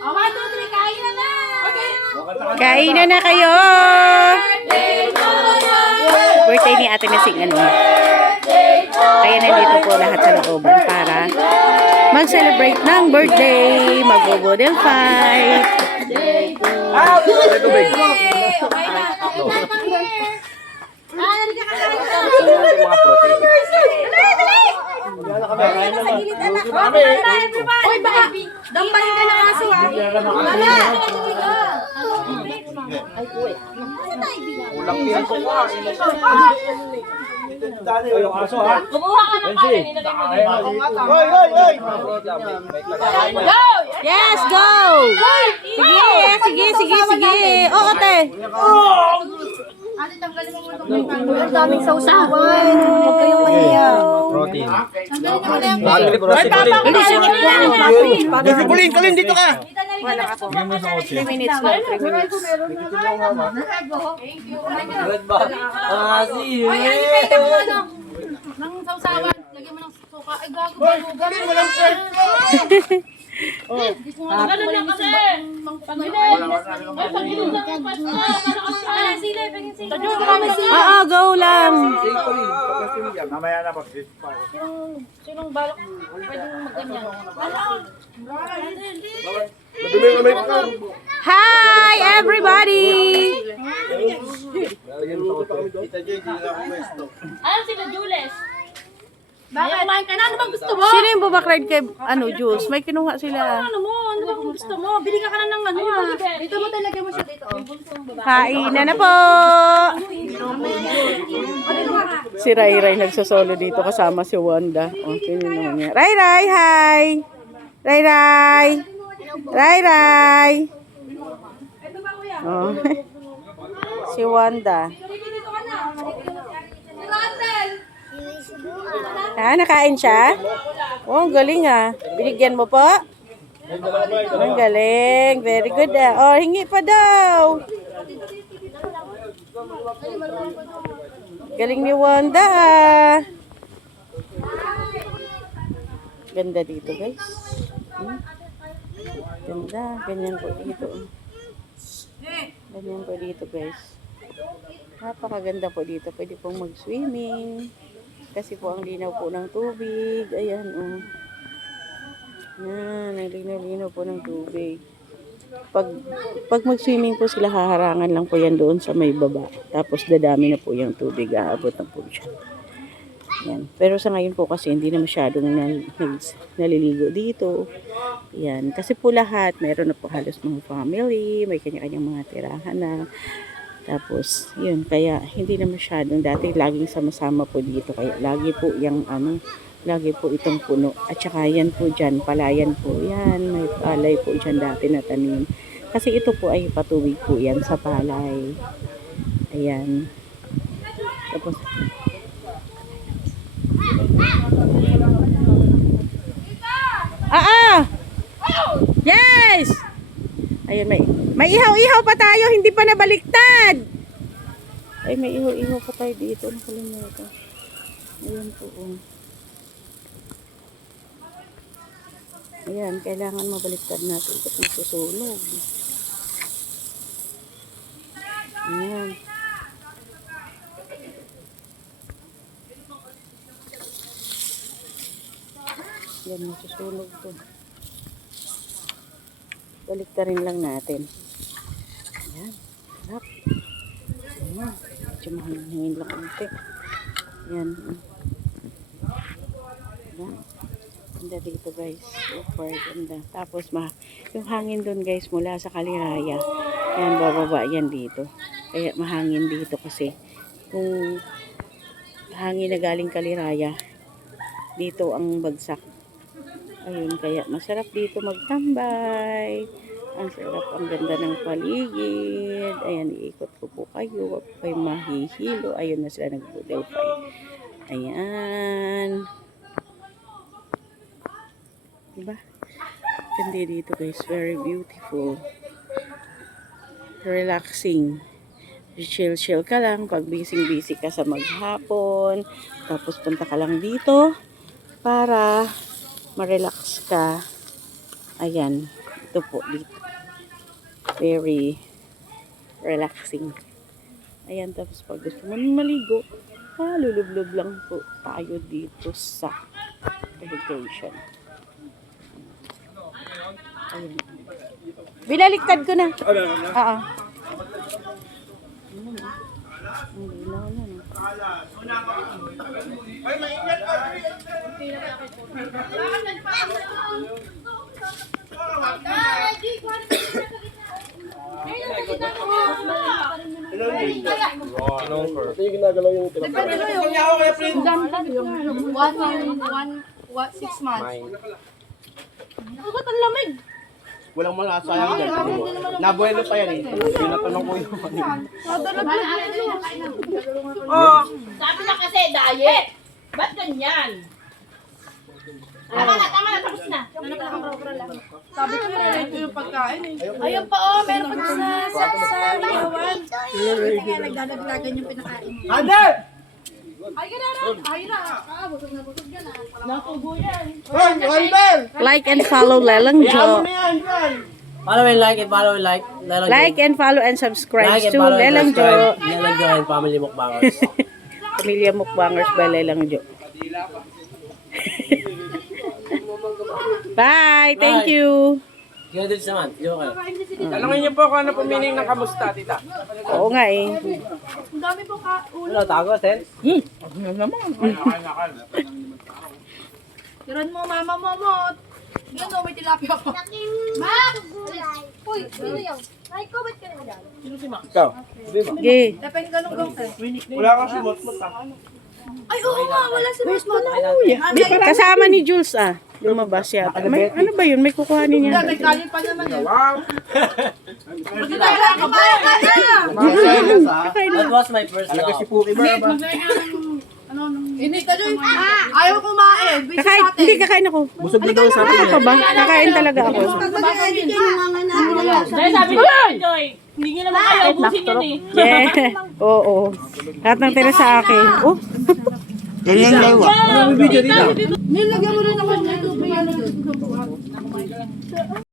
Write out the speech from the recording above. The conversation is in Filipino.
Oh, 1, 2, 3, kain na! Okay. Kainan na kayo! Birthday ni Ate Nasing ano. Kaya nandito po lahat sa looban para mag-celebrate ng birthday, mag-bodel fight. Oy, baka dambalin ka ng aso. Ulang piyan ko pa. Yung aso ha. Kumuha ka ng kanin, nilagay mo dito. Hoy! Go! Yes, go! Sige. Oo, te. Ate, tanggalin mo muna ang daming sausawan. Huwag kayong mahiya. Protein. Tanggalin mo na yung Kulin dito ka. Wala ako. 3 minutes lang. 3 minutes. Thank you. Red ba? See you. Ay, alipay ka mo ano. Nang sausawan. Lagyan mo ng suka. Ay, gago ba? Galing mo lang, sir. Ganun lang kasi. Oo, go lang. Mamaya na pag Sinong balak pwedeng magganyan? Hi, everybody! Alam sila, Jules. Bakit? Kumain ka na. Ano bang gusto mo? Sino yung bubakride kay Jules? May kinuha sila. Ano mo? Ano bang gusto mo? Bili ka na ng ano ah. Dito mo talaga mo siya dito. Kainan na po! Si Rai nagsosolo dito kasama si Wanda. O, tingnan naman niya. Rai, hi! Rai! Oh. Si Wanda. Nakain siya? Oh, ang galing ah. Binigyan mo po? Ang galing. Very good ah. Oh, hingi pa daw. Galing ni Wanda ah. Ganda dito guys. Ganda. Ganyan po dito. Ganyan po dito guys. Napakaganda po dito. Pwede pong mag-swimming. Kasi po ang linaw po ng tubig. Ayan oh. Yan. Ang linaw po ng tubig. Pag mag-swimming po sila, haharangan lang po yan doon sa may baba. Tapos dadami na po yung tubig. Aabot na po siya. Yan. Pero sa ngayon po kasi hindi na masyadong naliligo dito. Yan. Kasi po lahat, meron na po halos mga family, may kanya-kanyang mga tirahan na. Tapos, yun, kaya hindi na masyadong dati laging sama-sama po dito. Kaya lagi po yung lagi po itong puno. At saka yan po dyan, palayan po yan. May palay po dyan dati na tanim. Kasi ito po ay patubig po yan sa palay. Ayan. Tapos, yes! Ayun, may ihaw-ihaw pa tayo, hindi pa nabaliktad. Ay, may ihaw-ihaw pa tayo dito. Nakalimutan. Ayan po. Ayan, kailangan mabaliktad natin ito kung susunog. Ayan. Ayan, masusunog to. Baliktarin lang natin. Ayan. Harap. Ayan. Medyo mahangin lang konti. Ayan. Ayan. Ganda dito guys. Super ganda. Tapos yung hangin doon guys mula sa kaliraya. Ayan, bababa yan dito. Kaya mahangin dito kasi kung hangin na galing kaliraya, dito ang bagsak. Ayun, kaya masarap dito magtambay. Ang sarap, ang ganda ng paligid. Ayan, iikot ko po kayo. Huwag kayo mahihilo. Ayun na sila nag-bodel fight. Ayan. Diba? Ganda dito guys. Very beautiful. Relaxing. Chill ka lang. Pag busy ka sa maghapon. Tapos punta ka lang dito. para ma-relax ka. Ayan. Ito po dito. Very relaxing. Ayan, tapos pag gusto mo maligo, lulublob lang po tayo dito sa irrigation. Ayan. Binaliktad ko na. Oo. Hindi na ano. Ito yung ginagalaw yung Depende na yung 6 months. Bakit ang lamig? Walang malasayang dyan. Nabuelo pa yan eh. Pinatanong ko yung Sabi na kasi, diet. Ba't ganyan? Tama na, tapos na. Sabi ko rin, yung pagkain eh. Ayun pa oh, meron pa sa ihawan. Kaya nagdadaglagan yung pinakain. Ate! Ay, gano'n! Ay na! Busog na yan ah. Napugo yan. Hoy! Wonder! Like and follow Lelang Jo. Follow and like and follow and like. Like and follow and subscribe to Lelang Jo. Lelang Jo and Family Mukbangers. Pamilya Mukbangers by Lelang Jo. Bye! Thank you! Gano'n din naman. Joke. Tanungin niyo po kung ano po meaning ng kamusta, tita. Oo nga eh. Ang dami po ka ulo. Ano, tago, Sen? Tiran mo, mama mo mo. Yan o, may tilapia ko. Ma! Uy, sino yun? Ay, ko, ba't ka na dyan? Ikaw. Okay. Depende ka nung gawin. Wala kang simot-mot ha. Ay, oo nga, wala si Miss Mo. Kasama ni Jules ah. Lumabas yata. May, ano ba yun? May kukuhanin niya. May kanin pa naman eh. Wow! Hindi tayo nakabaya ka na! That was my first love. Si Puki ba? Hindi ka doon. Ayaw kumain. Busy Kakain, sa atin. hindi kakain ako. Busog na daw sa atin. Ano ka ba? Kakain talaga ako. Dahil sabi niya, Joy, hindi niyo naman kayo ubusin yan eh. Yeah. Oo. Lahat ng tira sa akin. Oh. Ganyan lang ba? Ano video dito? Nilagyan mo rin ako ng tubig.